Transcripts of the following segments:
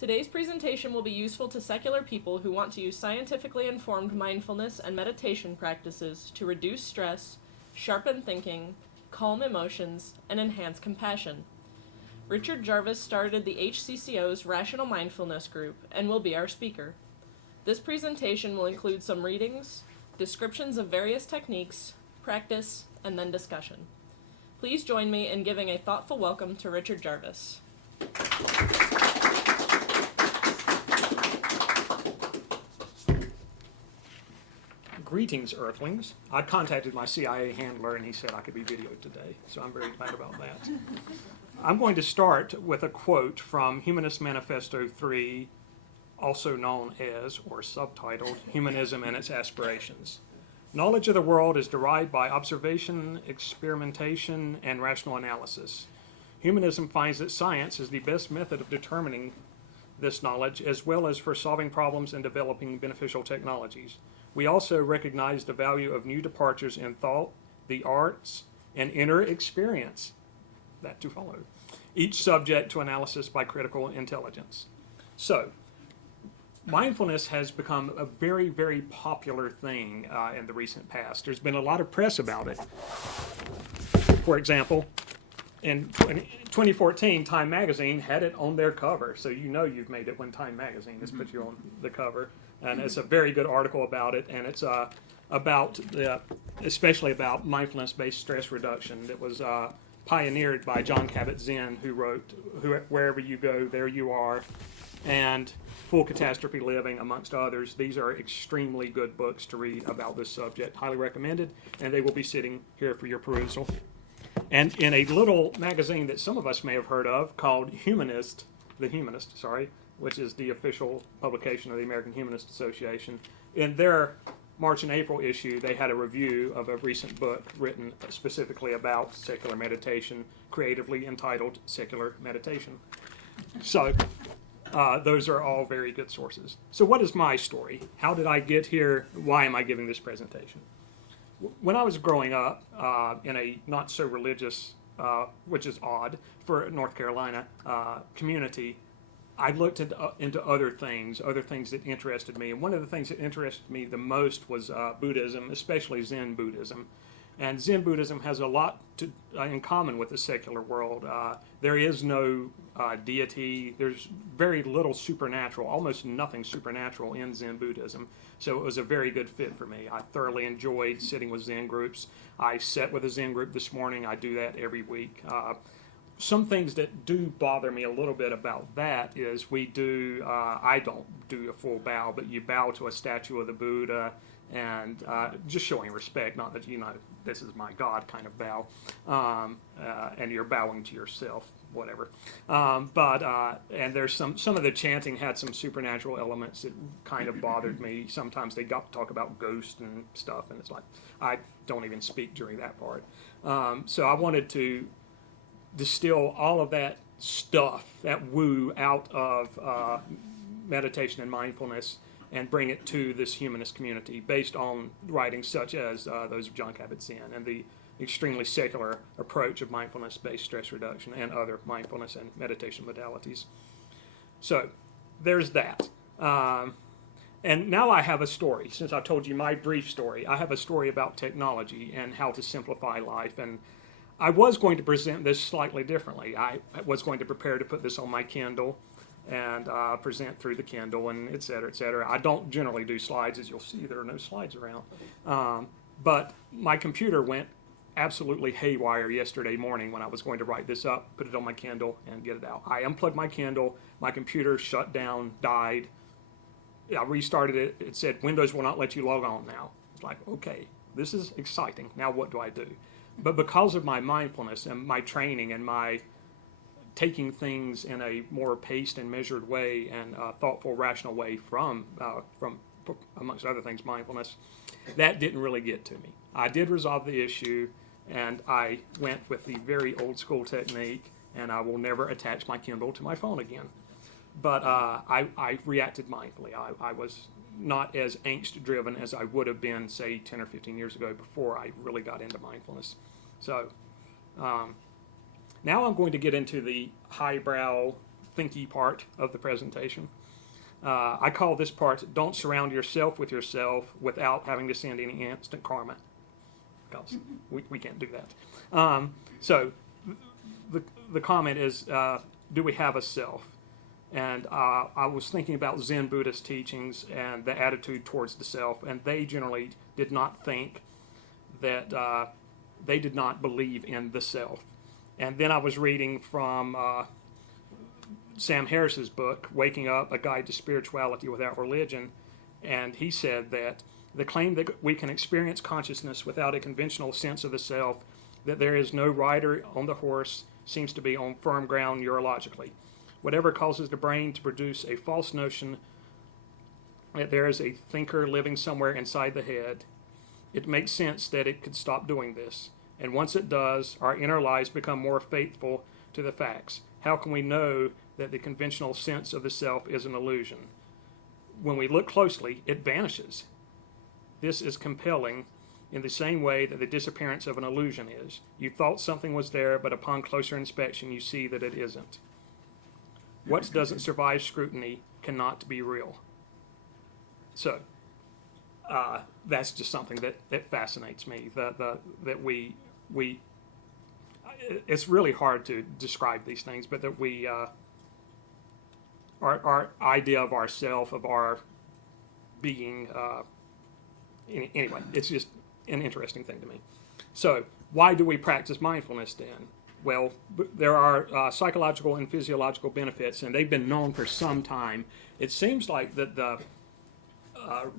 Today's presentation will be useful to secular people who want to use scientifically informed mindfulness and meditation practices to reduce stress, sharpen thinking, calm emotions, and enhance compassion. Richard Jarvis started the HCCO's Rational Mindfulness Group and will be our speaker. This presentation will include some readings, descriptions of various techniques, practice, and then discussion. Please join me in giving a thoughtful welcome to Richard Jarvis. Greetings, Earthlings. I contacted my CIA handler and he said I could be videoed today, so I'm very glad about that. I'm going to start with a quote from Humanist Manifesto 3, also known as, or subtitled, Humanism and Its Aspirations. Knowledge of the world is derived by observation, experimentation, and rational analysis. Humanism finds that science is the best method of determining this knowledge, as well as for solving problems and developing beneficial technologies. We also recognize the value of new departures in thought, the arts, and inner experience, that to follow, each subject to analysis by critical intelligence. So, mindfulness has become a very, very popular thing in the recent past. There's been a lot of press about it. For example, in 2014, Time Magazine had it on their cover, so you know you've made it when Time Magazine has put you on the cover. And it's a very good article about it, and it's especially about mindfulness-based stress reduction that was pioneered by Jon Kabat-Zinn, who wrote Wherever You Go, There You Are, and Full Catastrophe Living, amongst others. These are extremely good books to read about this subject, highly recommended, and they will be sitting here for your perusal. And in a little magazine that some of us may have heard of called The Humanist, which is the official publication of the American Humanist Association, in their March and April issue, they had a review of a recent book written specifically about secular meditation, creatively entitled Secular Meditation. So those are all very good sources. So what is my story? How did I get here? Why am I giving this presentation? When I was growing up in a not so religious, which is odd for North Carolina, community, I looked into other things that interested me. And one of the things that interested me the most was Buddhism, especially Zen Buddhism. And Zen Buddhism has a lot in common with the secular world. There is no deity. There's very little supernatural, almost nothing supernatural in Zen Buddhism. So it was a very good fit for me. I thoroughly enjoyed sitting with Zen groups. I sat with a Zen group this morning. I do that every week. Some things that do bother me a little bit about that is I don't do a full bow, but you bow to a statue of the Buddha and just showing respect, not that, this is my God kind of bow, and you're bowing to yourself, whatever. And there's some of the chanting had some supernatural elements that kind of bothered me. Sometimes they talk about ghosts and stuff, and it's like, I don't even speak during that part. So I wanted to distill all of that stuff, that woo, out of meditation and mindfulness and bring it to this humanist community based on writings such as those of Jon Kabat-Zinn and the extremely secular approach of mindfulness-based stress reduction and other mindfulness and meditation modalities. So there's that. And now I have a story. Since I've told you my brief story, I have a story about technology and how to simplify life. And I was going to present this slightly differently. I was going to prepare to put this on my Kindle and present through the Kindle and et cetera, et cetera. I don't generally do slides. As you'll see, there are no slides around. But my computer went absolutely haywire yesterday morning when I was going to write this up, put it on my Kindle, and get it out. I unplugged my Kindle. My computer shut down, died. I restarted it. It said, Windows will not let you log on now. It's like, okay, this is exciting. Now what do I do? But because of my mindfulness and my training and my taking things in a more paced and measured way and thoughtful, rational way from amongst other things, mindfulness, that didn't really get to me. I did resolve the issue, and I went with the very old school technique, and I will never attach my Kindle to my phone again. But I reacted mindfully. I was not as angst-driven as I would have been, say, 10 or 15 years ago before I really got into mindfulness. So now I'm going to get into the highbrow thinky part of the presentation. I call this part, don't surround yourself without having to send any instant karma, because we can't do that. So the comment is, do we have a self? And I was thinking about Zen Buddhist teachings and the attitude towards the self, and they generally did not think that, they did not believe in the self. And then I was reading from Sam Harris's book, Waking Up, A Guide to Spirituality Without Religion, and he said that the claim that we can experience consciousness without a conventional sense of the self, that there is no rider on the horse, seems to be on firm ground neurologically. Whatever causes the brain to produce a false notion that there is a thinker living somewhere inside the head, it makes sense that it could stop doing this. And once it does, our inner lives become more faithful to the facts. How can we know that the conventional sense of the self is an illusion? When we look closely, it vanishes. This is compelling in the same way that the disappearance of an illusion is. You thought something was there, but upon closer inspection, you see that it isn't. What doesn't survive scrutiny cannot be real. So, that's just something that fascinates me. That we it's really hard to describe these things, but that we our idea of ourself, of our being. Anyway, it's just an interesting thing to me. So, why do we practice mindfulness then? Well, there are psychological and physiological benefits, and they've been known for some time. It seems like that the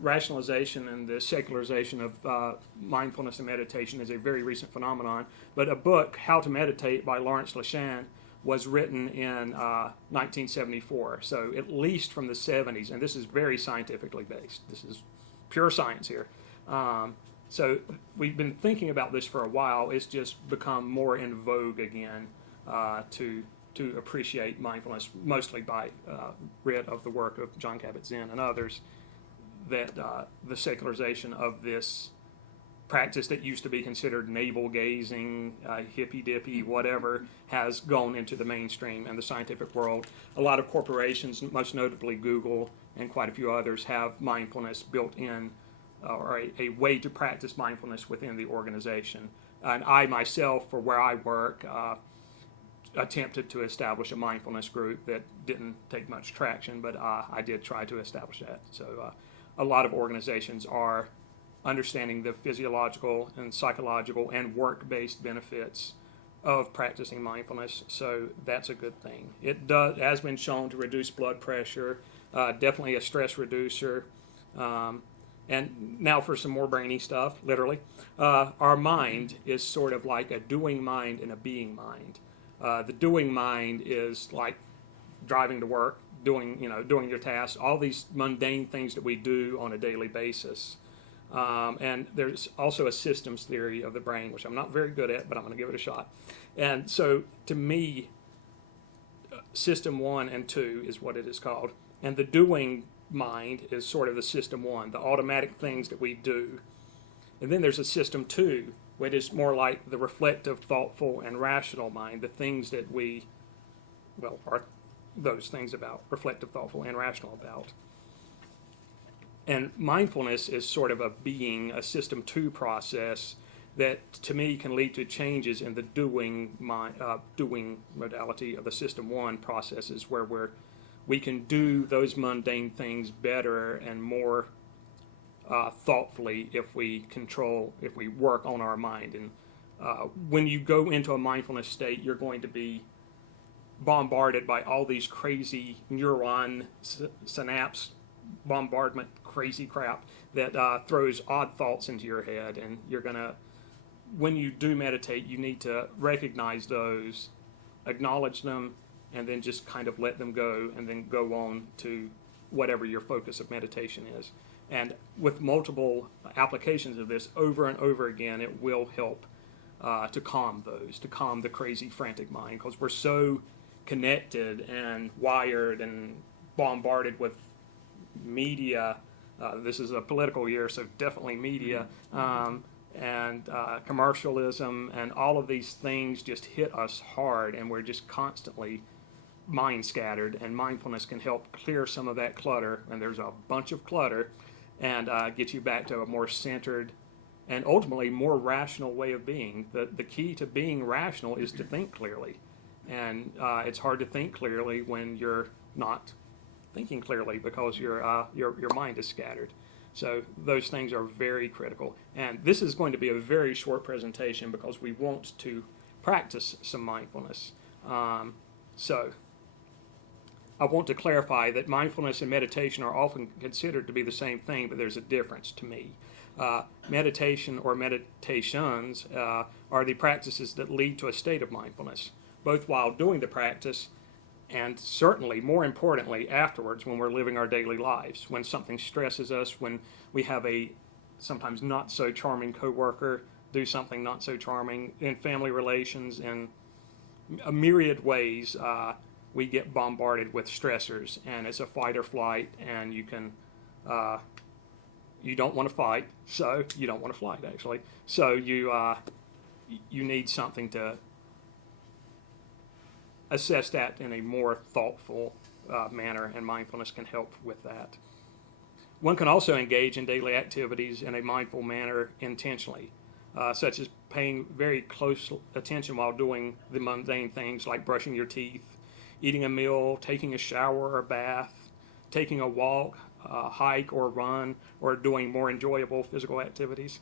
rationalization and the secularization of mindfulness and meditation is a very recent phenomenon. But a book, How to Meditate by Lawrence Lashan, was written in 1974, so at least from the 70s, and this is very scientifically based. This is pure science here. So we've been thinking about this for a while. It's just become more in vogue again to appreciate mindfulness, mostly by read of the work of Jon Kabat-Zinn and others, that the secularization of this practice that used to be considered navel-gazing, hippy-dippy, whatever, has gone into the mainstream and the scientific world. A lot of corporations, most notably Google and quite a few others, have mindfulness built in, or a way to practice mindfulness within the organization. And I myself, for where I work, attempted to establish a mindfulness group that didn't take much traction, but I did try to establish that. So a lot of organizations are understanding the physiological and psychological and work-based benefits of practicing mindfulness, so that's a good thing. It has been shown to reduce blood pressure, definitely a stress reducer. And now for some more brainy stuff, literally. Our mind is sort of like a doing mind and a being mind. The doing mind is like driving to work, doing your tasks, all these mundane things that we do on a daily basis. And there's also a systems theory of the brain, which I'm not very good at, but I'm going to give it a shot. And so, to me, system 1 and 2 is what it is called. And the doing mind is sort of the system 1, the automatic things that we do. And then there's a system 2, which is more like the reflective, thoughtful, and rational mind, the things that we, are those things about, reflective, thoughtful, and rational about. And mindfulness is sort of a system 2 process that, to me, can lead to changes in the doing modality of the system 1 processes, where we can do those mundane things better and more thoughtfully if we work on our mind. And when you go into a mindfulness state, you're going to be bombarded by all these crazy neuron synapse bombardment, crazy crap that throws odd thoughts into your head. And you're gonna, when you do meditate, you need to recognize those, acknowledge them, and then just kind of let them go, and then go on to whatever your focus of meditation is. And with multiple applications of this over and over again, it will help to calm the crazy, frantic mind, because we're so connected and wired and bombarded with media. This is a political year, so definitely media, and commercialism, and all of these things just hit us hard, and we're just constantly mind scattered, and mindfulness can help clear some of that clutter, and there's a bunch of clutter, and get you back to a more centered and ultimately more rational way of being. The key to being rational is to think clearly, and it's hard to think clearly when you're not thinking clearly because your mind is scattered. So those things are very critical. And this is going to be a very short presentation because we want to practice some mindfulness. So I want to clarify that mindfulness and meditation are often considered to be the same thing, but there's a difference to me. Meditation or meditations are the practices that lead to a state of mindfulness, both while doing the practice and certainly, more importantly, afterwards when we're living our daily lives, when something stresses us, when we have a sometimes not so charming coworker do something not so charming, in family relations, in a myriad ways, we get bombarded with stressors, and it's a fight or flight, and you don't want to fight, so you don't want to flight, actually. So you need something to assess that in a more thoughtful manner, and mindfulness can help with that. One can also engage in daily activities in a mindful manner intentionally, such as paying very close attention while doing the mundane things like brushing your teeth, eating a meal, taking a shower or bath, taking a walk, hike or run, or doing more enjoyable physical activities.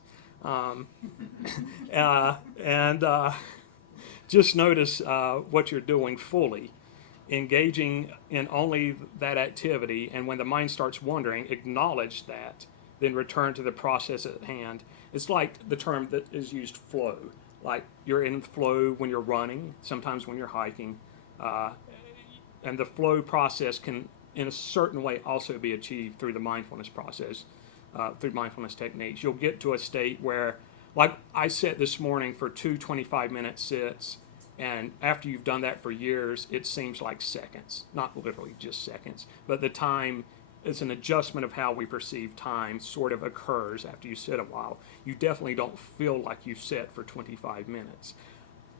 Just notice what you're doing fully, engaging in only that activity, and when the mind starts wandering, acknowledge that, then return to the process at hand. It's like the term that is used, flow. Like you're in flow when you're running, sometimes when you're hiking, and the flow process can, in a certain way, also be achieved through the mindfulness process, through mindfulness techniques. You'll get to a state where, like I sat this morning for 2 25-minute sits, and after you've done that for years, it seems like seconds. Not literally just seconds, but the time, it's an adjustment of how we perceive time sort of occurs after you sit a while. You definitely don't feel like you've sat for 25 minutes.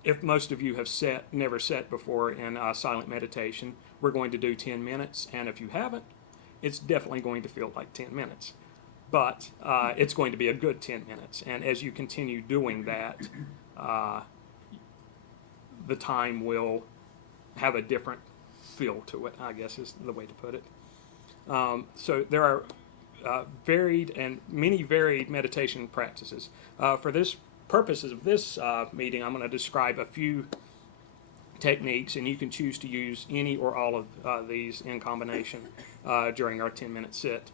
If most of you have never sat before in silent meditation, we're going to do 10 minutes, and if you haven't, it's definitely going to feel like 10 minutes. But it's going to be a good 10 minutes, and as you continue doing that, the time will have a different feel to it, I guess is the way to put it. So there are many varied meditation practices. For this purposes of this meeting, I'm going to describe a few techniques, and you can choose to use any or all of these in combination during our 10-minute sit.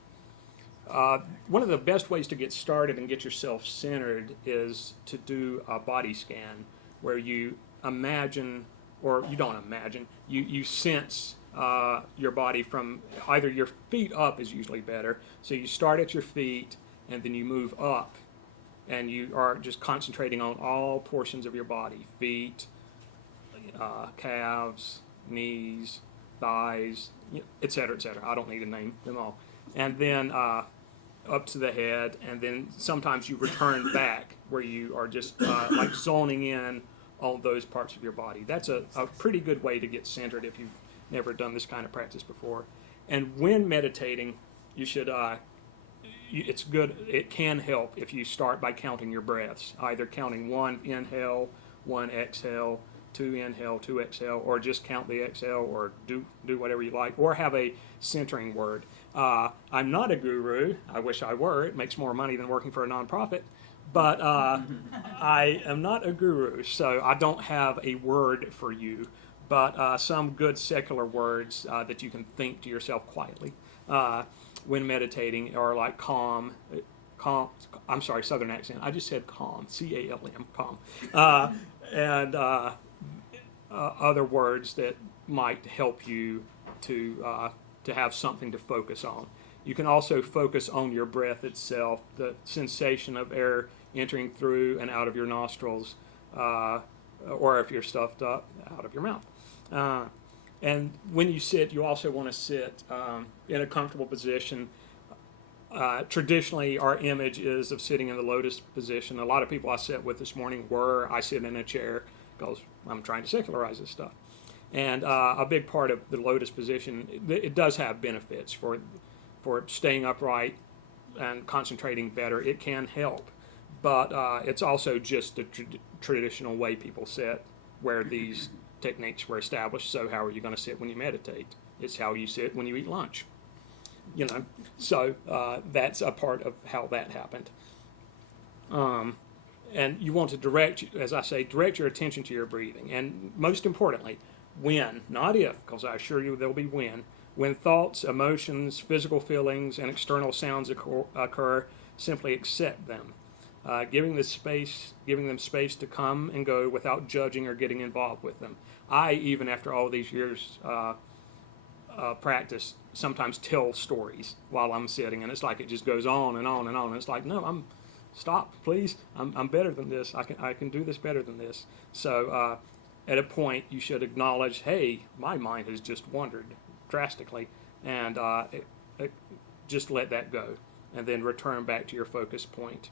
One of the best ways to get started and get yourself centered is to do a body scan, where you imagine, or you don't imagine, you sense your body from either your feet up is usually better. So you start at your feet and then you move up, and you are just concentrating on all portions of your body: feet, calves, knees, thighs, etc., etc. I don't need to name them all. And then up to the head, and then sometimes you return back where you are just like zoning in on those parts of your body. That's a pretty good way to get centered if you've never done this kind of practice before. And when meditating, you should, it's good, it can help if you start by counting your breaths, either counting 1 inhale, 1 exhale, 2 inhale, 2 exhale, or just count the exhale, or do whatever you like, or have a centering word. I'm not a guru. I wish I were. It makes more money than working for a nonprofit. But I am not a guru, so I don't have a word for you. But some good secular words that you can think to yourself quietly when meditating are like calm. I'm sorry, Southern accent. I just said calm, C-A-L-M, calm. And other words that might help you to have something to focus on. You can also focus on your breath itself, the sensation of air entering through and out of your nostrils, or if you're stuffed up, out of your mouth. And when you sit, you also want to sit in a comfortable position. Traditionally, our image is of sitting in the lotus position. A lot of people I sat with this morning I sit in a chair because I'm trying to secularize this stuff. And a big part of the lotus position, it does have benefits for staying upright and concentrating better. It can help, but it's also just the traditional way people sit, where these techniques were established. So how are you going to sit when you meditate? It's how you sit when you eat lunch. So that's a part of how that happened. And you want to direct your attention to your breathing. And most importantly, when, not if, because I assure you there'll be when thoughts, emotions, physical feelings, and external sounds occur, simply accept them. Giving them space to come and go without judging or getting involved with them. I, even after all these years practice, sometimes tell stories while I'm sitting, and it's like it just goes on and on and on. And it's like, no, stop, please. I'm better than this. I can do this better than this. So at a point, you should acknowledge, hey, my mind has just wandered drastically, and just let that go, and then return back to your focus point.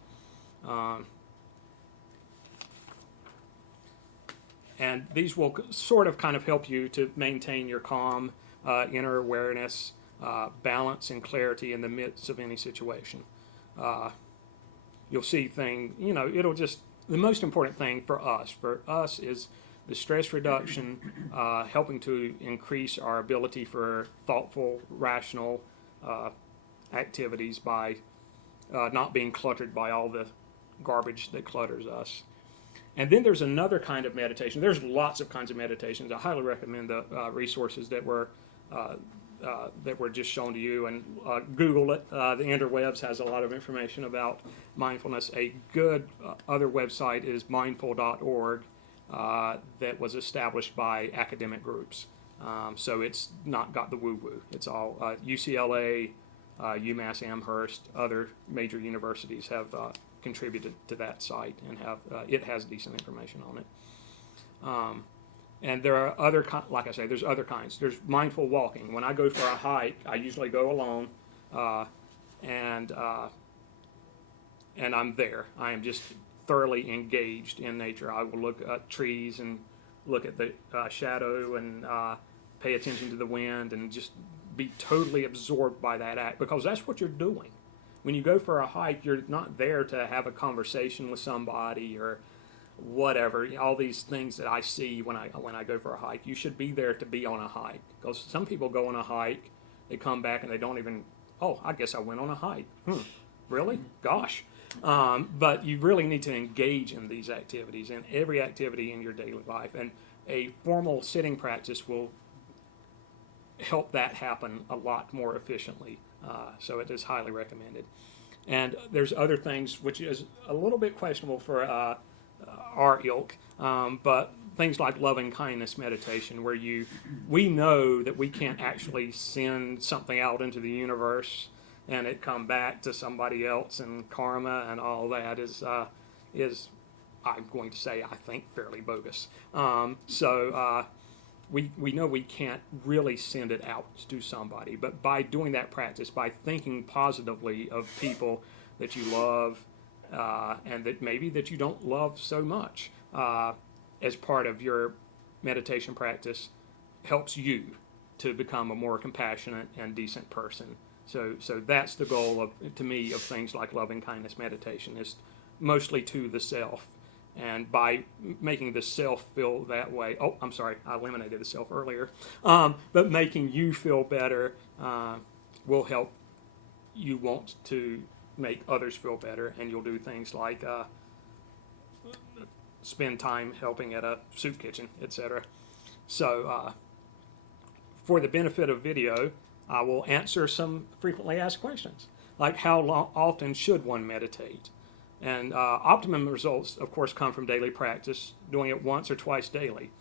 And these will sort of kind of help you to maintain your calm, inner awareness, balance, and clarity in the midst of any situation. You'll see the most important thing for us is the stress reduction, helping to increase our ability for thoughtful, rational activities by not being cluttered by all the garbage that clutters us. And then there's another kind of meditation. There's lots of kinds of meditations. I highly recommend the resources that were just shown to you, and Google it. The interwebs has a lot of information about mindfulness. A good other website is mindful.org that was established by academic groups. So it's not got the woo-woo. It's all UCLA, UMass Amherst, other major universities have contributed to that site, and it has decent information on it. And there are other, like I say, there's other kinds. There's mindful walking. When I go for a hike, I usually go alone, and I'm there. I am just thoroughly engaged in nature. I will look at trees and look at the shadow and pay attention to the wind and just be totally absorbed by that act, because that's what you're doing. When you go for a hike, you're not there to have a conversation with somebody or whatever. All these things that I see when I go for a hike. You should be there to be on a hike, because some people go on a hike, they come back and they don't even, I guess I went on a hike. Really? Gosh. But you really need to engage in these activities, in every activity in your daily life. And a formal sitting practice will help that happen a lot more efficiently. So it is highly recommended. And there's other things which is a little bit questionable for our ilk, but things like loving kindness meditation, where we know that we can't actually send something out into the universe and it come back to somebody else, and karma and all that is I'm going to say, I think, fairly bogus. We know we can't really send it out to somebody, but by doing that practice, by thinking positively of people that you love and that maybe that you don't love so much as part of your meditation practice, helps you to become a more compassionate and decent person. So that's the goal to me of things like loving kindness meditation, is mostly to the self. And by making the self feel that way, I eliminated the self earlier, but making you feel better will help you want to make others feel better, and you'll do things like spend time helping at a soup kitchen, etc. So for the benefit of video, I will answer some frequently asked questions, like how often should one meditate? And optimum results, of course, come from daily practice, doing it once or twice daily.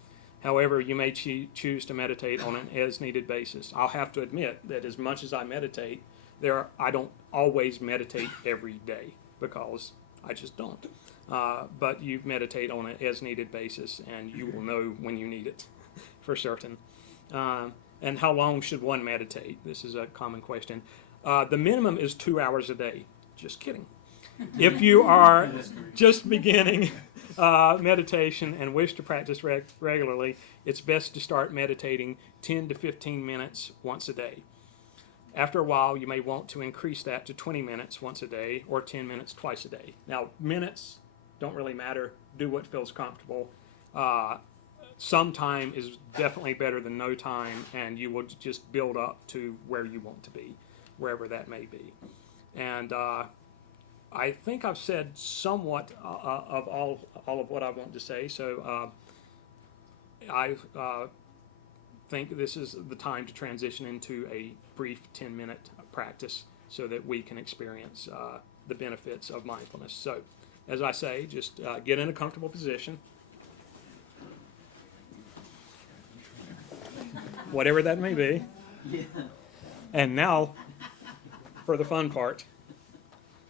However, you may choose to meditate on an as-needed basis. I'll have to admit that as much as I meditate, I don't always meditate every day, because I just don't. But you meditate on an as-needed basis, and you will know when you need it, for certain. And how long should one meditate? This is a common question. The minimum is 2 hours a day. Just kidding. If you are just beginning meditation and wish to practice regularly, it's best to start meditating 10 to 15 minutes once a day. After a while, you may want to increase that to 20 minutes once a day or 10 minutes twice a day. Now, minutes don't really matter. Do what feels comfortable. Some time is definitely better than no time, and you will just build up to where you want to be, wherever that may be. And I think I've said somewhat of all of what I want to say, so I think this is the time to transition into a brief 10-minute practice so that we can experience the benefits of mindfulness. So, as I say, just get in a comfortable position, whatever that may be. And now, for the fun part,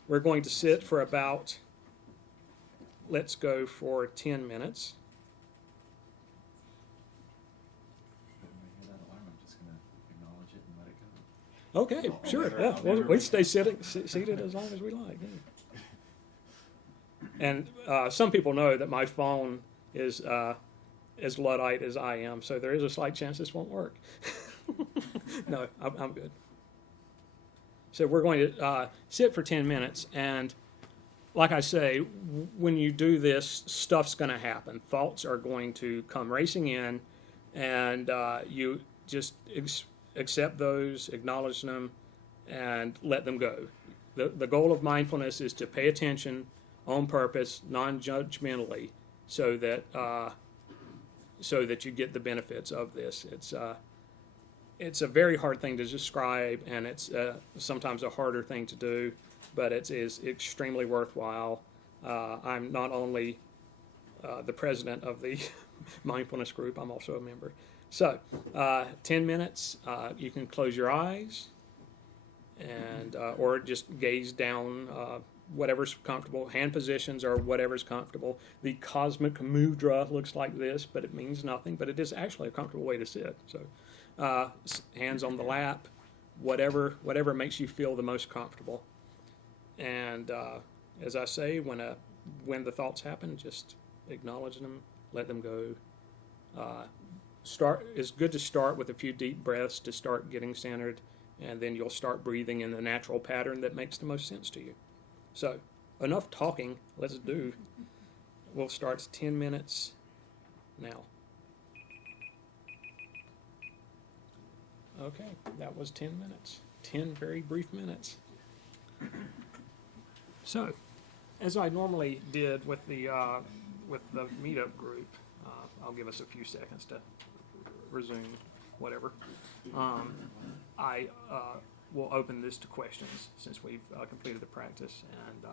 we're going to sit for about, let's go for 10 minutes. Okay, sure. Yeah, we stay seated as long as we like. Yeah. And some people know that my phone is as Luddite as I am, so there is a slight chance this won't work. No, I'm good. So we're going to sit for 10 minutes, and like I say, when you do this, stuff's going to happen. Thoughts are going to come racing in, and you just accept those, acknowledge them, and let them go. The goal of mindfulness is to pay attention on purpose, non-judgmentally, so that you get the benefits of this. It's a very hard thing to describe, and it's sometimes a harder thing to do, but it is extremely worthwhile. I'm not only the president of the mindfulness group, I'm also a member. So, 10 minutes, you can close your eyes, and or just gaze down, whatever's comfortable. Hand positions or whatever's comfortable. The cosmic mudra looks like this, but it means nothing, but it is actually a comfortable way to sit. So, hands on the lap, whatever makes you feel the most comfortable. And as I say, when the thoughts happen, just acknowledge them, let them go. It's good to start with a few deep breaths to start getting centered, and then you'll start breathing in the natural pattern that makes the most sense to you. So, enough talking. Let's do. We'll start 10 minutes now. Okay, that was 10 minutes. 10 very brief minutes. So, as I normally did with the meetup group, I'll give us a few seconds to resume whatever. I will open this to questions since we've completed the practice, and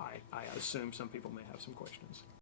I assume some people may have some questions.